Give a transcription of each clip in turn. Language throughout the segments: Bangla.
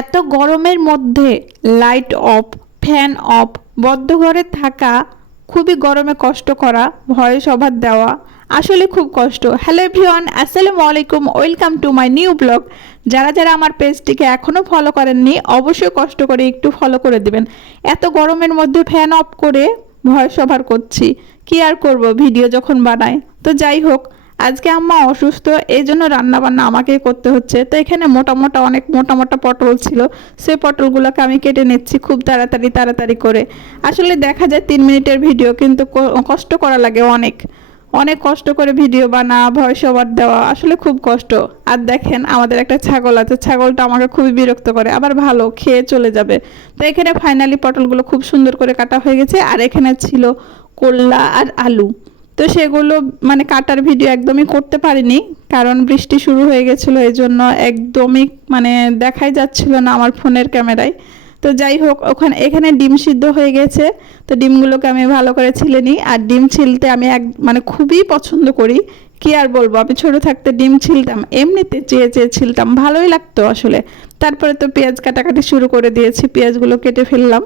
এত গরমের মধ্যে লাইট অফ ফ্যান অফ বদ্ধ ঘরে থাকা খুবই গরমে কষ্ট করা, ভয়ে সবার দেওয়া, আসলে খুব কষ্ট। হ্যালো এভরিওয়ান আসসালামু আলাইকুম welcome to my new blog যারা যারা আমার পেজটিকে এখনও ফলো করেননি, অবশ্যই কষ্ট করে একটু ফলো করে দেবেন। এত গরমের মধ্যে ফ্যান অফ করে ভয় সবার করছি। কি আর করব ভিডিও যখন বানাই তো যাই হোক আজকে আম্মা অসুস্থ এই জন্য রান্নাবান্না আমাকেই করতে হচ্ছে। তো এখানে মোটা মোটা অনেক মোটা মোটা পটল ছিল, সেই পটলগুলোকে আমি কেটে নিচ্ছি খুব তাড়াতাড়ি তাড়াতাড়ি করে। আসলে দেখা যায় তিন মিনিটের ভিডিও, কিন্তু কষ্ট করা লাগে অনেক। অনেক কষ্ট করে ভিডিও বানা ভয়েস ওভার দেওয়া, আসলে খুব কষ্ট। আর দেখেন, আমাদের একটা ছাগল আছে, ছাগলটা আমাকে খুবই বিরক্ত করে, আবার ভালো, খেয়ে চলে যাবে। তো এখানে ফাইনালি পটলগুলো খুব সুন্দর করে কাটা হয়ে গেছে, আর এখানে ছিল করলা আর আলু। তো সেগুলো মানে কাটার ভিডিও একদমই করতে পারিনি, কারণ বৃষ্টি শুরু হয়ে গেছিল, এই জন্য একদমই মানে দেখাই যাচ্ছিল না আমার ফোনের ক্যামেরায়। তো যাই হোক, ওখানে, এখানে ডিম সিদ্ধ হয়ে গেছে, তো ডিমগুলোকে আমি ভালো করে ছিলে নিই, আর ডিম ছিলতে আমি এক মানে খুবই পছন্দ করি। কি আর বলব, আমি ছোট থাকতে ডিম ছিলতাম, এমনিতে চেয়ে চেয়ে ছিলতাম, ভালোই লাগতো আসলে। তারপরে তো পেঁয়াজ কাটাকাটি শুরু করে দিয়েছি, পেঁয়াজগুলো কেটে ফেললাম।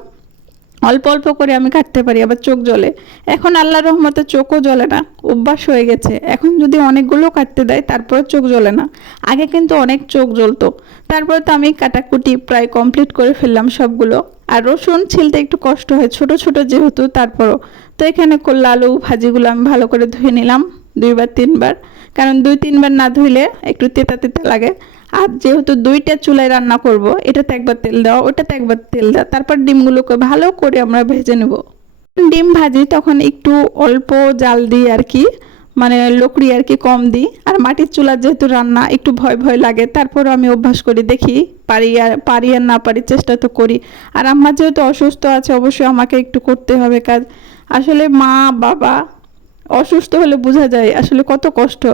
অল্প অল্প করে আমি কাটতে পারি, আবার চোখ জ্বলে। এখন আল্লাহ রহমতে চোখও জ্বলে না, অভ্যাস হয়ে গেছে। এখন যদি অনেকগুলো কাটতে দেয় তারপরে চোখ জ্বলে না। আগে কিন্তু অনেক চোখ জ্বলতো। তারপরে তো আমি কাটাকুটি প্রায় কমপ্লিট করে ফেললাম সবগুলো। আর রসুন ছিলতে একটু কষ্ট হয়, ছোট ছোট যেহেতু, তারপরও। তো এখানে করলা আলু ভাজিগুলো আমি ভালো করে ধুয়ে নিলাম। দুইবার, তিনবার। কারণ দুই, তিনবার না ধুইলে একটু তেতা তেতা লাগে। আর যেহেতু দুইটা চুলায় রান্না করব, এটাতে একবার তেল দেওয়া ওটাতে একবার তেল দেওয়া তারপর ডিমগুলোকে ভালো করে আমরা ভেজে নেব। ডিম ভাজি তখন একটু অল্প জাল দিই আর কি মানে লকড়ি আর কি কম দিই। আর মাটির চুলার যেহেতু রান্না, একটু ভয় ভয় লাগে তারপরও আমি অভ্যাস করি, দেখি পারি আর পারি আর না পারি চেষ্টা তো করি। আর আমার যেহেতু অসুস্থ আছে, অবশ্যই আমাকে একটু করতে হবে কাজ। আসলে মা, বাবা অসুস্থ হলে বোঝা যায় আসলে কত কষ্ট।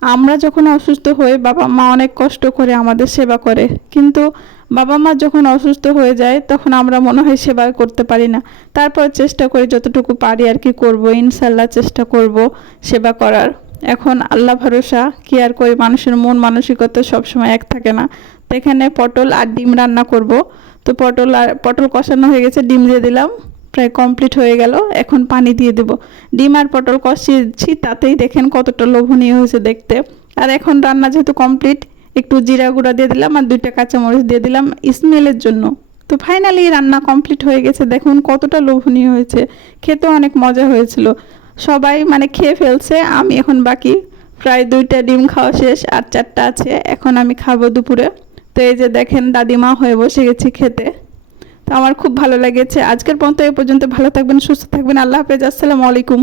আমরা যখন অসুস্থ হই, বাবা মা অনেক কষ্ট করে আমাদের সেবা করে। কিন্তু বাবা মা যখন অসুস্থ হয়ে যায়, তখন আমরা মনে হয় সেবা করতে পারি না। তারপর চেষ্টা করি যতটুকু পারি আর কি করব ইনশাল্লাহ চেষ্টা করব সেবা করার। এখন আল্লাহ ভরসা, কি আর করি, মানুষের মন মানসিকতা সবসময় এক থাকে না। তো এখানে পটল আর ডিম রান্না করব। তো পটল আর, পটল কষানো হয়ে গেছে, ডিম দিয়ে দিলাম। প্রায় কমপ্লিট হয়ে গেল। এখন পানি দিয়ে দেব। ডিম আর পটল কষিয়েছি, তাতেই দেখেন কতটা লোভনীয় হয়েছে দেখতে। আর এখন রান্না যেহেতু কমপ্লিট একটু জিরা গুঁড়া দিয়ে দিলাম আর দুইটা কাঁচামরিচ দিয়ে দিলাম স্মেলের জন্য। তো ফাইনালি রান্না কমপ্লিট হয়ে গেছে। দেখুন কতটা লোভনীয় হয়েছে। খেতে অনেক মজা হয়েছিল। সবাই মানে খেয়ে ফেলছে, আমি এখন বাকি। প্রায় দুইটা ডিম খাওয়া শেষ আর চারটা আছে, এখন আমি খাব দুপুরে। তো এই যে দেখেন দাদিমা হয়ে বসে গেছি খেতে। তো আমার খুব ভালো লেগেছে। আজকের পর্যন্ত এ পর্যন্ত ভালো থাকবেন, সুস্থ থাকবেন। আল্লাহ হাফেজ। আসসালামু আলাইকুম।